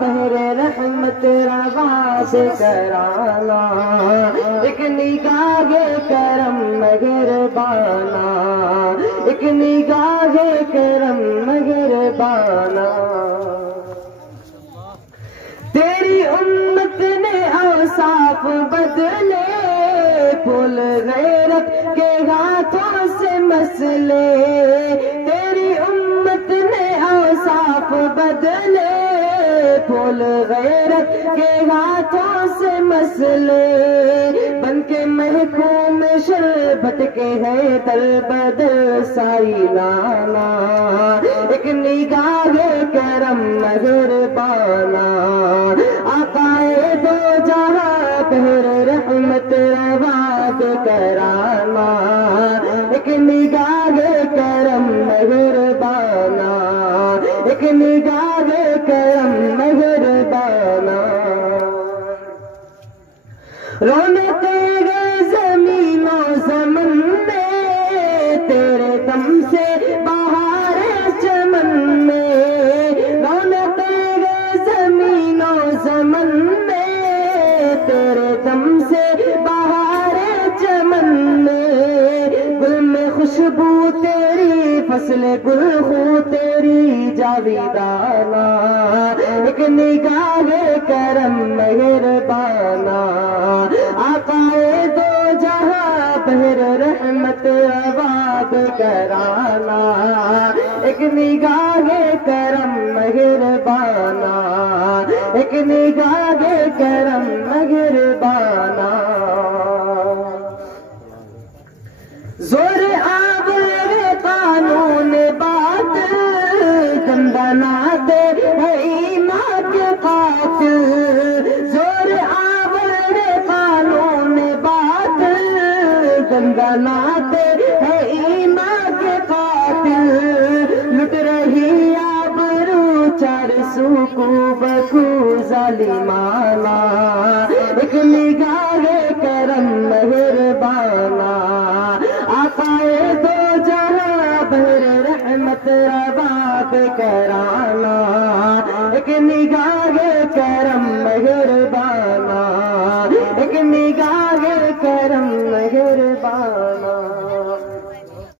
بہر رحمت روا سے کرانا، ایک نگاہ کرم مہربانا، ایک نگاہ کرم مہربانا۔ تیری امت نے اوصاف بدلے، پھول غیرت کے ہاتھوں سے مسلے، تیری امت نے اوصاف بدلے، پھول غیرت کے ہاتھوں سے مسلے، بن کے محکوم شربت کے ہے دل بدل سائی لانا، ایک نگاہ کرم مہربانا، آقائے دو جہاں بہر رحمت روا کرانا، ایک نگاہ کرم مہربانا، ایک نگاہ کرم مہربانا۔ رونق گئے زمین و زمن میں، تیرے دم سے بہار چمن میں، رونق گئے زمین و زمن میں، تیرے دم سے بہار چمن میں، گل میں خوشبو تیری، فصل گل خو تیری جاویدانہ، ایک نگاہ کرم مہربانا، آقائے دو جہاں بہر رحمت روا کرانا، ایک نگاہ کرم مہربانا، ایک نگاہ کرم مہربانا۔ زور آور قانون بات، دندناتے ہے ایمان کے قاتل، زور آور قانون بات، دندناتے ہے ایمان کے قاتل، لٹ رہی آبرو چار سو کو بکو ظالمانہ، ایک نگاہ کرم مہربانا، آقائے دو جہاں بہر رحمت روا کرانا، ایک نگاہ کرم مہربانا۔